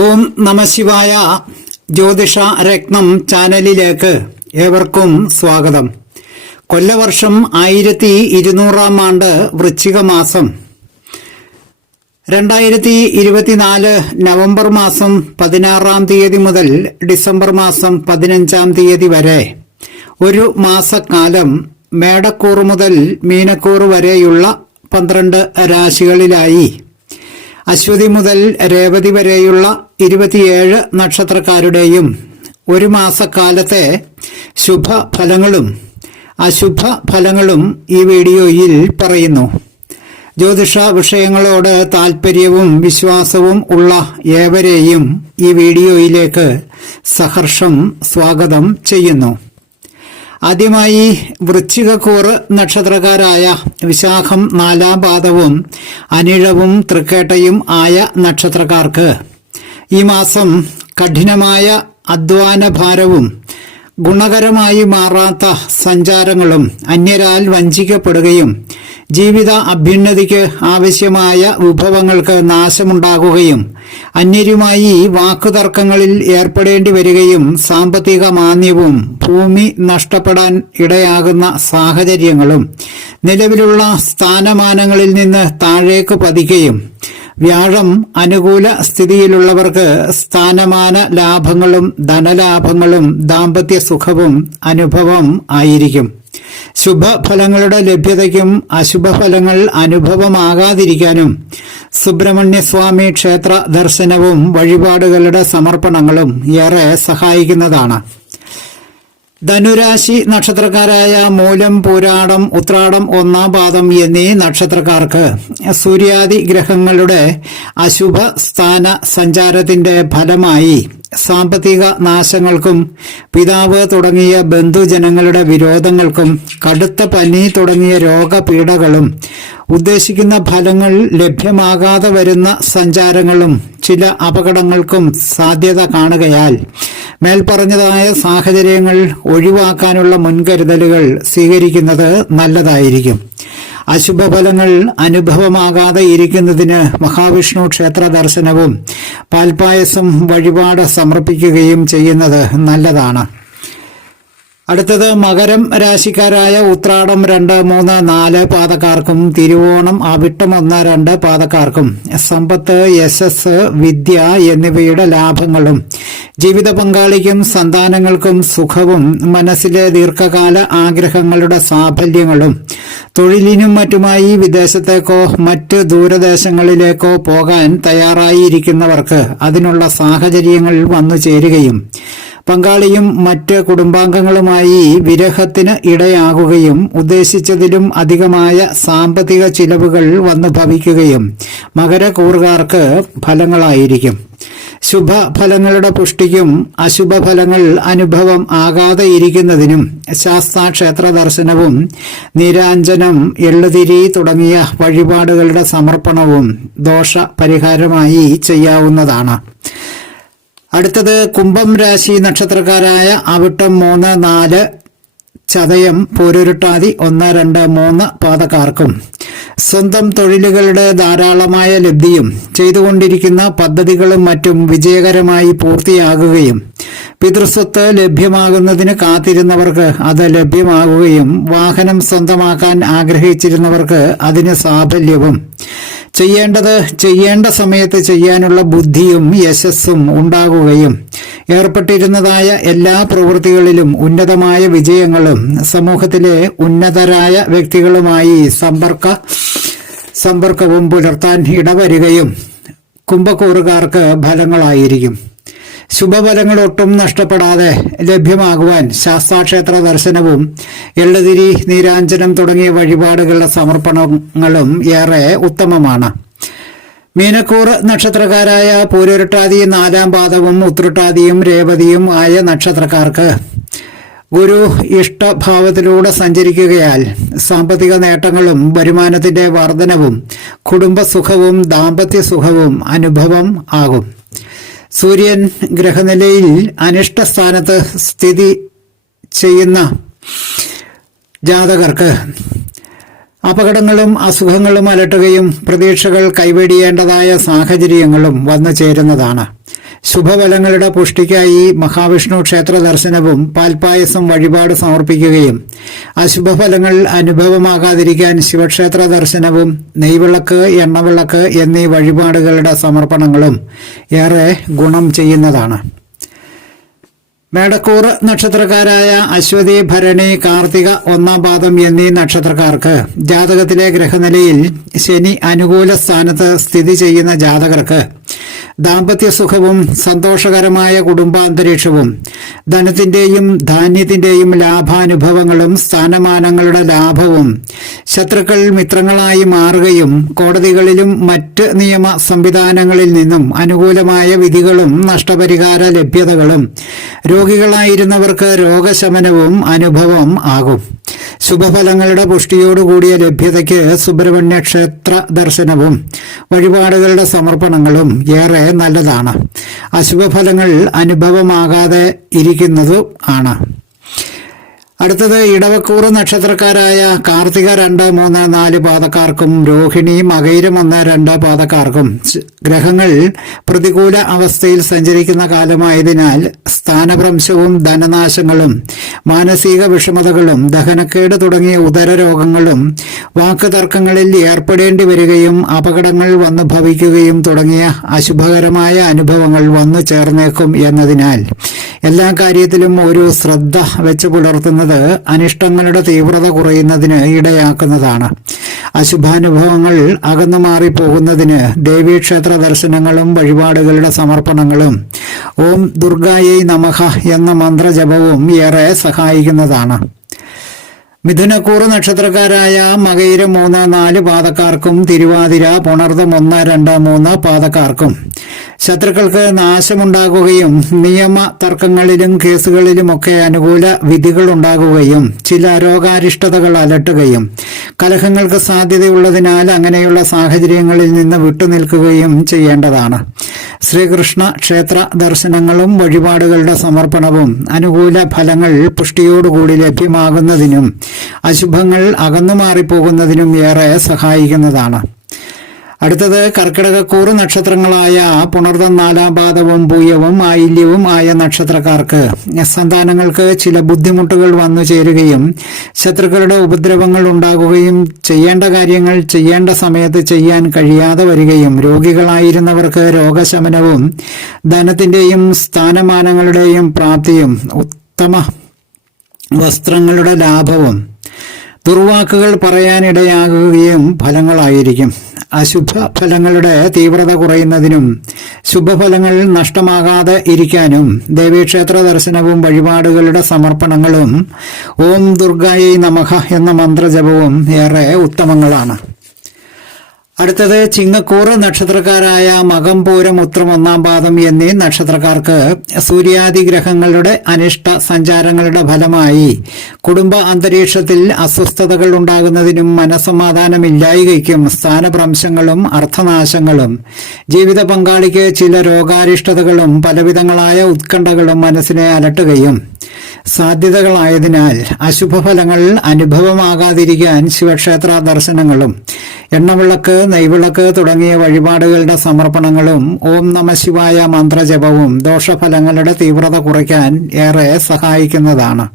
ഓം നമഃശിവായ. ജ്യോതിഷ രത്നം ചാനലിലേക്ക് ഏവർക്കും സ്വാഗതം. കൊല്ലവർഷം 1200 ആണ്ട് വൃശ്ചിക മാസം 2024 നവംബർ മാസം 16 തീയതി മുതൽ ഡിസംബർ മാസം 15 തീയതി വരെ ഒരു മാസക്കാലം മേടക്കൂറ് മുതൽ മീനക്കൂറ് വരെയുള്ള 12 രാശികളിലായി അശ്വതി മുതൽ രേവതി വരെയുള്ള 27 നക്ഷത്രക്കാരുടെയും ഒരു മാസക്കാലത്തെ ശുഭഫലങ്ങളും അശുഭ ഫലങ്ങളും ഈ വീഡിയോയിൽ പറയുന്നു. ജ്യോതിഷ വിഷയങ്ങളോട് താൽപര്യവും വിശ്വാസവും ഉള്ള ഏവരെയും ഈ വീഡിയോയിലേക്ക് സഹർഷം സ്വാഗതം ചെയ്യുന്നു. ആദ്യമായി വൃശ്ചികക്കൂറ് നക്ഷത്രക്കാരായ വിശാഖം 4 പാദവും അനിഴവും തൃക്കേട്ടയും ആയ നക്ഷത്രക്കാർക്ക് ഈ മാസം കഠിനമായ അധ്വാനഭാരവും ഗുണകരമായി മാറാത്ത സഞ്ചാരങ്ങളും അന്യരാൽ വഞ്ചിക്കപ്പെടുകയും ജീവിത അഭ്യുന്നതിക്ക് ആവശ്യമായ വിഭവങ്ങൾക്ക് നാശമുണ്ടാകുകയും അന്യരുമായി വാക്കുതർക്കങ്ങളിൽ ഏർപ്പെടേണ്ടി വരികയും സാമ്പത്തിക മാന്ദ്യവും ഭൂമി നഷ്ടപ്പെടാൻ ഇടയാകുന്ന സാഹചര്യങ്ങളും നിലവിലുള്ള സ്ഥാനമാനങ്ങളിൽ നിന്ന് താഴേക്ക് പതിക്കുകയും വ്യാഴം അനുകൂല സ്ഥിതിയിലുള്ളവർക്ക് സ്ഥാനമാന ലാഭങ്ങളും ധനലാഭങ്ങളും ദാമ്പത്യ സുഖവും അനുഭവം ആയിരിക്കും. ശുഭഫലങ്ങളുടെ ലഭ്യതയ്ക്കും അശുഭഫലങ്ങൾ അനുഭവമാകാതിരിക്കാനും സുബ്രഹ്മണ്യസ്വാമി ക്ഷേത്ര ദർശനവും വഴിപാടുകളുടെ സമർപ്പണങ്ങളും ഏറെ സഹായിക്കുന്നതാണ്. ധനുരാശി നക്ഷത്രക്കാരായ മൂലം, പൂരാടം, ഉത്രാടം 1 പാദം എന്നീ നക്ഷത്രക്കാർക്ക് സൂര്യാദി ഗ്രഹങ്ങളുടെ അശുഭ സ്ഥാന സഞ്ചാരത്തിന്റെ ഫലമായി സാമ്പത്തിക നാശങ്ങൾക്കും പിതാവ് തുടങ്ങിയ ബന്ധുജനങ്ങളുടെ വിരോധങ്ങൾക്കും കടുത്ത പനി തുടങ്ങിയ രോഗപീഠകളും ഉദ്ദേശിക്കുന്ന ഫലങ്ങൾ ലഭ്യമാകാതെ വരുന്ന സഞ്ചാരങ്ങളും ചില അപകടങ്ങൾക്കും സാധ്യത കാണുകയാൽ മേൽപ്പറഞ്ഞതായ സാഹചര്യങ്ങൾ ഒഴിവാക്കാനുള്ള മുൻകരുതലുകൾ സ്വീകരിക്കുന്നത് നല്ലതായിരിക്കും. അശുഭഫലങ്ങൾ അനുഭവമാകാതെ ഇരിക്കുന്നതിന് മഹാവിഷ്ണു ക്ഷേത്ര ദർശനവും പാൽപായസം വഴിപാട് സമർപ്പിക്കുകയും ചെയ്യുന്നത് നല്ലതാണ്. അടുത്തത് മകരം രാശിക്കാരായ ഉത്രാടം 2, 3, 4 പാദക്കാർക്കും തിരുവോണം അവിട്ടം 1, 2 പാദക്കാർക്കും സമ്പത്ത്, യശസ്, വിദ്യ എന്നിവയുടെ ലാഭങ്ങളും ജീവിത പങ്കാളിക്കും സന്താനങ്ങൾക്കും സുഖവും മനസ്സിലെ ദീർഘകാല ആഗ്രഹങ്ങളുടെ സാഫല്യങ്ങളും തൊഴിലിനും മറ്റുമായി വിദേശത്തേക്കോ മറ്റ് ദൂരദേശങ്ങളിലേക്കോ പോകാൻ തയ്യാറായിരിക്കുന്നവർക്ക് അതിനുള്ള സാഹചര്യങ്ങൾ വന്നു ചേരുകയും പങ്കാളിയും മറ്റ് കുടുംബാംഗങ്ങളുമായി വിരഹത്തിന് ഇടയാകുകയും ഉദ്ദേശിച്ചതിലും അധികമായ സാമ്പത്തിക ചിലവുകൾ വന്നു ഭവിക്കുകയും മകരക്കൂറുകാർക്ക് ഫലങ്ങളായിരിക്കും. ശുഭഫലങ്ങളുടെ പുഷ്ടിക്കും അശുഭഫലങ്ങൾ അനുഭവം ആകാതെ ഇരിക്കുന്നതിനും ശാസ്താ ക്ഷേത്ര ദർശനവും നീരാഞ്ജനം, എള്ളുതിരി തുടങ്ങിയ വഴിപാടുകളുടെ സമർപ്പണവും ദോഷ പരിഹാരമായി ചെയ്യാവുന്നതാണ്. അടുത്തത് കുംഭം രാശി നക്ഷത്രക്കാരായ അവിട്ടം 3, 4, ചതയം, പൂരുരുട്ടാതി 1, 2, 3 പാദക്കാർക്കും സ്വന്തം തൊഴിലുകളുടെ ധാരാളമായ ലബ്ധിയും ചെയ്തുകൊണ്ടിരിക്കുന്ന പദ്ധതികളും മറ്റും വിജയകരമായി പൂർത്തിയാകുകയും പിതൃസ്വത്ത് ലഭ്യമാകുന്നതിന് കാത്തിരുന്നവർക്ക് അത് ലഭ്യമാകുകയും വാഹനം സ്വന്തമാക്കാൻ ആഗ്രഹിച്ചിരുന്നവർക്ക് അതിന് സാഫല്യവും ചെയ്യേണ്ടത് ചെയ്യേണ്ട സമയത്ത് ചെയ്യാനുള്ള ബുദ്ധിയും യശസ്സും ഉണ്ടാകുകയും ഏർപ്പെട്ടിരുന്നതായ എല്ലാ പ്രവൃത്തികളിലും ഉന്നതമായ വിജയങ്ങളും സമൂഹത്തിലെ ഉന്നതരായ വ്യക്തികളുമായി സമ്പർക്കവും പുലർത്താൻ ഇടവരികയും കുംഭക്കൂറുകാർക്ക് ഫലങ്ങളായിരിക്കും. ശുഭഫലങ്ങൾ ഒട്ടും നഷ്ടപ്പെടാതെ ലഭ്യമാകുവാൻ ശാസ്താക്ഷേത്ര ദർശനവും എള്ളുതിരി, നീരാഞ്ജനം തുടങ്ങിയ വഴിപാടുകളുടെ സമർപ്പണങ്ങളും ഏറെ ഉത്തമമാണ്. മീനക്കൂറ് നക്ഷത്രക്കാരായ പൂരുരുട്ടാതി 4 പാദവും ഉത്രട്ടാതിയും രേവതിയും ആയ നക്ഷത്രക്കാർക്ക് ഗുരു ഇഷ്ടഭാവത്തിലൂടെ സഞ്ചരിക്കുകയാൽ സാമ്പത്തിക നേട്ടങ്ങളും വരുമാനത്തിന്റെ വർധനവും കുടുംബസുഖവും ദാമ്പത്യ സുഖവും അനുഭവം ആകും. സൂര്യൻ ഗ്രഹനിലയിൽ അനിഷ്ടസ്ഥാനത്ത് സ്ഥിതി ചെയ്യുന്ന ജാതകർക്ക് അപകടങ്ങളും അസുഖങ്ങളും അലട്ടുകയും പ്രതീക്ഷകൾ കൈവെടിയേണ്ടതായ സാഹചര്യങ്ങളും വന്നു ചേരുന്നതാണ്. ശുഭഫലങ്ങളുടെ പുഷ്ടിക്കായി മഹാവിഷ്ണു ക്ഷേത്ര ദർശനവും പാൽപ്പായസം വഴിപാട് സമർപ്പിക്കുകയും അശുഭഫലങ്ങൾ അനുഭവമാകാതിരിക്കാൻ ശിവക്ഷേത്ര ദർശനവും നെയ്വിളക്ക്, എണ്ണവിളക്ക് എന്നീ വഴിപാടുകളുടെ സമർപ്പണങ്ങളും ഏറെ ഗുണം ചെയ്യുന്നതാണ്. മേടക്കൂർ നക്ഷത്രക്കാരായ അശ്വതി, ഭരണി, കാർത്തിക, ഒന്നാം പാദം എന്നീ നക്ഷത്രക്കാർക്ക് ജാതകത്തിലെ ഗ്രഹനിലയിൽ ശനി അനുകൂല സ്ഥാനത്ത് സ്ഥിതി ചെയ്യുന്ന ജാതകർക്ക് ദാമ്പത്യ സുഖവും സന്തോഷകരമായ കുടുംബാന്തരീക്ഷവും ധനത്തിന്റെയും ധാന്യത്തിന്റെയും ലാഭാനുഭവങ്ങളും സ്ഥാനമാനങ്ങളുടെ ലാഭവും ശത്രുക്കൾ മിത്രങ്ങളായി മാറുകയും കോടതികളിലും മറ്റ് നിയമ സംവിധാനങ്ങളിൽ നിന്നും അനുകൂലമായ വിധികളും നഷ്ടപരിഹാര ലഭ്യതകളും രോഗികളായിരുന്നവർക്ക് രോഗശമനവും അനുഭവം ആകും. ശുഭഫലങ്ങളുടെ പുഷ്ടിയോടുകൂടിയ ലഭ്യതയ്ക്ക് സുബ്രഹ്മണ്യ ക്ഷേത്ര ദർശനവും വഴിപാടുകളുടെ സമർപ്പണങ്ങളും ഏറെ നല്ലതാണ്. അശുഭഫലങ്ങൾ അനുഭവമാകാതെ ഇരിക്കുന്നതും ആണ്. അടുത്തത് ഇടവക്കൂറ് നക്ഷത്രക്കാരായ കാർത്തിക 2, 3, 4 പാദക്കാർക്കും രോഹിണി, മകയിരം 1, 2 പാദക്കാർക്കും ഗ്രഹങ്ങൾ പ്രതികൂല അവസ്ഥയിൽ സഞ്ചരിക്കുന്ന കാലമായതിനാൽ സ്ഥാനഭ്രംശവും ധനനാശങ്ങളും മാനസിക വിഷമതകളും ദഹനക്കേട് തുടങ്ങിയ ഉദരരോഗങ്ങളും വാക്കുതർക്കങ്ങളിൽ ഏർപ്പെടേണ്ടി വരികയും അപകടങ്ങൾ വന്നു ഭവിക്കുകയും തുടങ്ങിയ അശുഭകരമായ അനുഭവങ്ങൾ വന്നു ചേർന്നേക്കും എന്നതിനാൽ എല്ലാ കാര്യത്തിലും ഒരു ശ്രദ്ധ വെച്ച് പുലർത്തുന്നത് അനിഷ്ടങ്ങളുടെ തീവ്രത കുറയുന്നതിന് ഇടയാക്കുന്നതാണ്. അശുഭാനുഭവങ്ങൾ അകന്നു മാറിപ്പോകുന്നതിന് ദേവീക്ഷേത്ര ദർശനങ്ങളും വഴിപാടുകളുടെ സമർപ്പണങ്ങളും ഓം ദുർഗായൈ നമഃ എന്ന മന്ത്രജപവും ഏറെ സഹായിക്കുന്നതാണ്. മിഥുനക്കൂറ് നക്ഷത്രക്കാരായ മകയിരം 3, 4 പാദക്കാർക്കും തിരുവാതിര, പുണർതം 1, 2, 3 പാദക്കാർക്കും ശത്രുക്കൾക്ക് നാശമുണ്ടാകുകയും നിയമ തർക്കങ്ങളിലും കേസുകളിലുമൊക്കെ അനുകൂല വിധികൾ ഉണ്ടാകുകയും ചില രോഗാരിഷ്ടതകൾ അലട്ടുകയും കലഹങ്ങൾക്ക് സാധ്യതയുള്ളതിനാൽ അങ്ങനെയുള്ള സാഹചര്യങ്ങളിൽ നിന്ന് വിട്ടുനിൽക്കുകയും ചെയ്യേണ്ടതാണ്. ശ്രീകൃഷ്ണ ക്ഷേത്ര ദർശനങ്ങളും വഴിപാടുകളുടെ സമർപ്പണവും അനുകൂല ഫലങ്ങൾ പുഷ്ടിയോടുകൂടി ലഭ്യമാകുന്നതിനും അശുഭങ്ങൾ അകന്നുമാറിപ്പോകുന്നതിനും ഏറെ സഹായിക്കുന്നതാണ്. അടുത്തത് കർക്കിടകക്കൂറ് നക്ഷത്രങ്ങളായ പുണർതം 4ാം പാദവും പൂയവും ആയില്യവും ആയ നക്ഷത്രക്കാർക്ക് സന്താനങ്ങൾക്ക് ചില ബുദ്ധിമുട്ടുകൾ വന്നു ചേരുകയും ശത്രുക്കളുടെ ഉപദ്രവങ്ങൾ ഉണ്ടാകുകയും ചെയ്യേണ്ട കാര്യങ്ങൾ ചെയ്യേണ്ട സമയത്ത് ചെയ്യാൻ കഴിയാതെ വരികയും രോഗികളായിരുന്നവർക്ക് രോഗശമനവും ധനത്തിന്റെയും സ്ഥാനമാനങ്ങളുടെയും പ്രാപ്തിയും ഉത്തമ വസ്ത്രങ്ങളുടെ ലാഭവും ദുർവാക്കുകൾ പറയാനിടയാകുകയും ഫലങ്ങളായിരിക്കും. അശുഭ ഫലങ്ങളുടെ തീവ്രത കുറയുന്നതിനും ശുഭഫലങ്ങൾ നഷ്ടമാകാതെ ഇരിക്കാനും ദേവീക്ഷേത്ര ദർശനവും വഴിപാടുകളുടെ സമർപ്പണങ്ങളും ഓം ദുർഗായൈ നമഃ എന്ന മന്ത്രജപവും ഏറെ ഉത്തമങ്ങളാണ്. അടുത്തത് ചിങ്ങക്കൂറ് നക്ഷത്രക്കാരായ മകം, പൂരം, ഉത്രം 1ാം പാദം എന്നീ നക്ഷത്രക്കാർക്ക് സൂര്യാദി ഗ്രഹങ്ങളുടെ അനിഷ്ട സഞ്ചാരങ്ങളുടെ ഫലമായി കുടുംബ അന്തരീക്ഷത്തിൽ അസ്വസ്ഥതകൾ ഉണ്ടാകുന്നതിനും മനസ്സമാധാനമില്ലായ്കയ്ക്കും സ്ഥാനഭ്രംശങ്ങളും അർത്ഥനാശങ്ങളും ജീവിത പങ്കാളിക്ക് ചില രോഗാരിഷ്ടതകളും പലവിധങ്ങളായ ഉത്കണ്ഠകളും മനസ്സിനെ അലട്ടുകയും സാധ്യതകളായതിനാൽ അശുഭഫലങ്ങൾ അനുഭവമാകാതിരിക്കാൻ ശിവക്ഷേത്ര ദർശനങ്ങളും എണ്ണവിളക്ക്, നെയ്വിളക്ക് തുടങ്ങിയ വഴിപാടുകളുടെ സമർപ്പണങ്ങളും ഓം നമഃശിവായ മന്ത്രജപവും ദോഷഫലങ്ങളുടെ തീവ്രത കുറയ്ക്കാൻ ഏറെ സഹായിക്കുന്നതാണ്.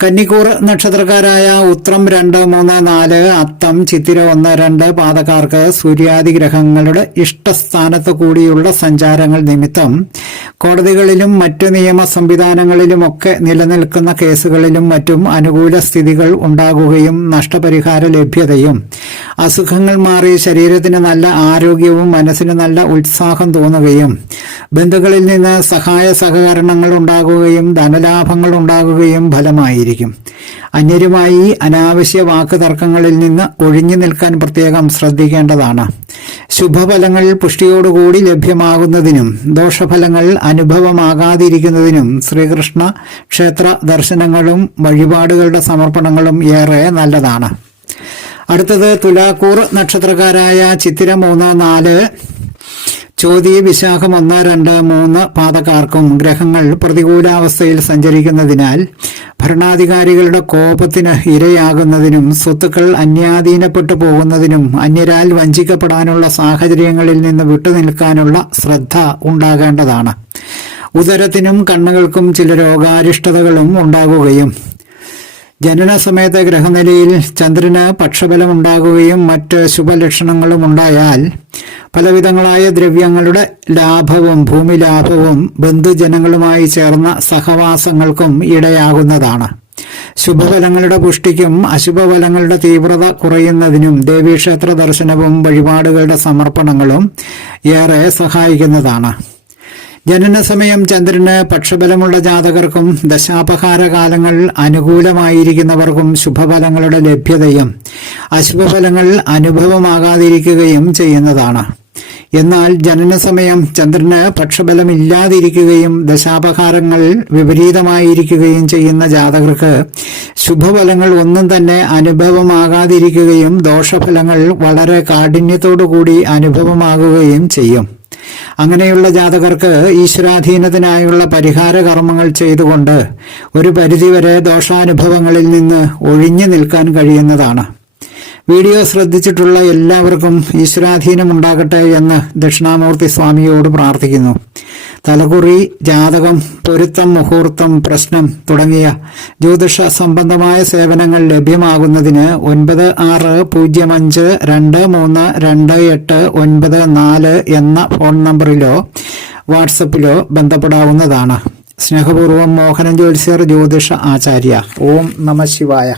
കന്നിക്കൂറ് നക്ഷത്രക്കാരായ ഉത്രം 2, 3, 4, അത്തം, ചിത്തിര 1, 2 പാദക്കാർക്ക് സൂര്യാദി ഗ്രഹങ്ങളുടെ ഇഷ്ടസ്ഥാനത്ത് കൂടിയുള്ള സഞ്ചാരങ്ങൾ നിമിത്തം കോടതികളിലും മറ്റു നിയമ സംവിധാനങ്ങളിലുമൊക്കെ നിലനിൽക്കുന്ന കേസുകളിലും മറ്റും അനുകൂല സ്ഥിതികൾ ഉണ്ടാകുകയും നഷ്ടപരിഹാര ലഭ്യതയും അസുഖങ്ങൾ മാറി ശരീരത്തിന് നല്ല ആരോഗ്യവും മനസ്സിന് നല്ല ഉത്സാഹം തോന്നുകയും ബന്ധുക്കളിൽ നിന്ന് സഹായ സഹകരണങ്ങൾ ഉണ്ടാകുകയും ധനലാഭങ്ങൾ ഉണ്ടാകുകയും ഫലമായിരിക്കും. അന്യരുമായി അനാവശ്യ വാക്ക് തർക്കങ്ങളിൽ നിന്ന് ഒഴിഞ്ഞു നിൽക്കാൻ പ്രത്യേകം ശ്രദ്ധിക്കേണ്ടതാണ്. ശുഭഫലങ്ങൾ പുഷ്ടിയോടുകൂടി ലഭ്യമാകുന്നതിനും ദോഷഫലങ്ങൾ അനുഭവമാകാതിരിക്കുന്നതിനും ശ്രീകൃഷ്ണ ക്ഷേത്ര ദർശനങ്ങളും വഴിപാടുകളുടെ സമർപ്പണങ്ങളും ഏറെ നല്ലതാണ്. അടുത്തത് തുലാക്കൂർ നക്ഷത്രക്കാരായ ചിത്തിര 3, 4 ചോതി, വിശാഖം 1, 2, 3 പാദക്കാർക്കും ഗ്രഹങ്ങൾ പ്രതികൂലാവസ്ഥയിൽ സഞ്ചരിക്കുന്നതിനാൽ ഭരണാധികാരികളുടെ കോപത്തിന് ഇരയാകുന്നതിനും സ്വത്തുക്കൾ അന്യാധീനപ്പെട്ടു പോകുന്നതിനും അന്യരാൽ വഞ്ചിക്കപ്പെടാനുള്ള സാഹചര്യങ്ങളിൽ നിന്ന് വിട്ടുനിൽക്കാനുള്ള ശ്രദ്ധ ഉണ്ടാകേണ്ടതാണ്. ഉദരത്തിനും കണ്ണുകൾക്കും ചില രോഗാരിഷ്ടതകളും ഉണ്ടാകുകയും ജനന സമയത്തെ ഗ്രഹനിലയിൽ ചന്ദ്രന് പക്ഷബലമുണ്ടാകുകയും മറ്റ് ശുഭലക്ഷണങ്ങളും ഉണ്ടായാൽ പലവിധങ്ങളായ ദ്രവ്യങ്ങളുടെ ലാഭവും ഭൂമി ലാഭവും ബന്ധുജനങ്ങളുമായി ചേർന്ന സഹവാസങ്ങൾക്കും ഇടയാകുന്നതാണ്. ശുഭഫലങ്ങളുടെ പുഷ്ടിക്കും അശുഭഫലങ്ങളുടെ തീവ്രത കുറയുന്നതിനും ദേവീക്ഷേത്ര ദർശനവും വഴിപാടുകളുടെ സമർപ്പണങ്ങളും ഏറെ സഹായിക്കുന്നതാണ്. ജനനസമയം ചന്ദ്രന് പക്ഷബലമുള്ള ജാതകർക്കും ദശാപഹാര കാലങ്ങൾ അനുകൂലമായിരിക്കുന്നവർക്കും ശുഭഫലങ്ങളുടെ ലഭ്യതയും അശുഭഫലങ്ങൾ അനുഭവമാകാതിരിക്കുകയും ചെയ്യുന്നതാണ്. എന്നാൽ ജനനസമയം ചന്ദ്രന് പക്ഷബലമില്ലാതിരിക്കുകയും ദശാപഹാരങ്ങൾ വിപരീതമായിരിക്കുകയും ചെയ്യുന്ന ജാതകർക്ക് ശുഭഫലങ്ങൾ ഒന്നും തന്നെ അനുഭവമാകാതിരിക്കുകയും ദോഷഫലങ്ങൾ വളരെ കാഠിന്യത്തോടുകൂടി അനുഭവമാകുകയും ചെയ്യും. അങ്ങനെയുള്ള ജാതകർക്ക് ഈശ്വരാധീനത്തിനായുള്ള പരിഹാര കർമ്മങ്ങൾ ചെയ്തുകൊണ്ട് ഒരു പരിധിവരെ ദോഷാനുഭവങ്ങളിൽ നിന്ന് ഒഴിഞ്ഞു നിൽക്കാൻ കഴിയുന്നതാണ്. വീഡിയോ ശ്രദ്ധിച്ചിട്ടുള്ള എല്ലാവർക്കും ഈശ്വരാധീനം ഉണ്ടാകട്ടെ എന്ന് ദക്ഷിണാമൂർത്തി സ്വാമിയോട് പ്രാർത്ഥിക്കുന്നു. തലകുറി, ജാതകം, പൊരുത്തം, മുഹൂർത്തം, പ്രശ്നം തുടങ്ങിയ ജ്യോതിഷ സംബന്ധമായ സേവനങ്ങൾ ലഭ്യമാകുന്നതിന് 9650232894 എന്ന ഫോൺ നമ്പറിലോ വാട്സപ്പിലോ ബന്ധപ്പെടാവുന്നതാണ്. സ്നേഹപൂർവ്വം മോഹനൻ ജ്യോത്സ്യർ, ജ്യോതിഷ ആചാര്യ. ഓം നമഃ ശിവായ.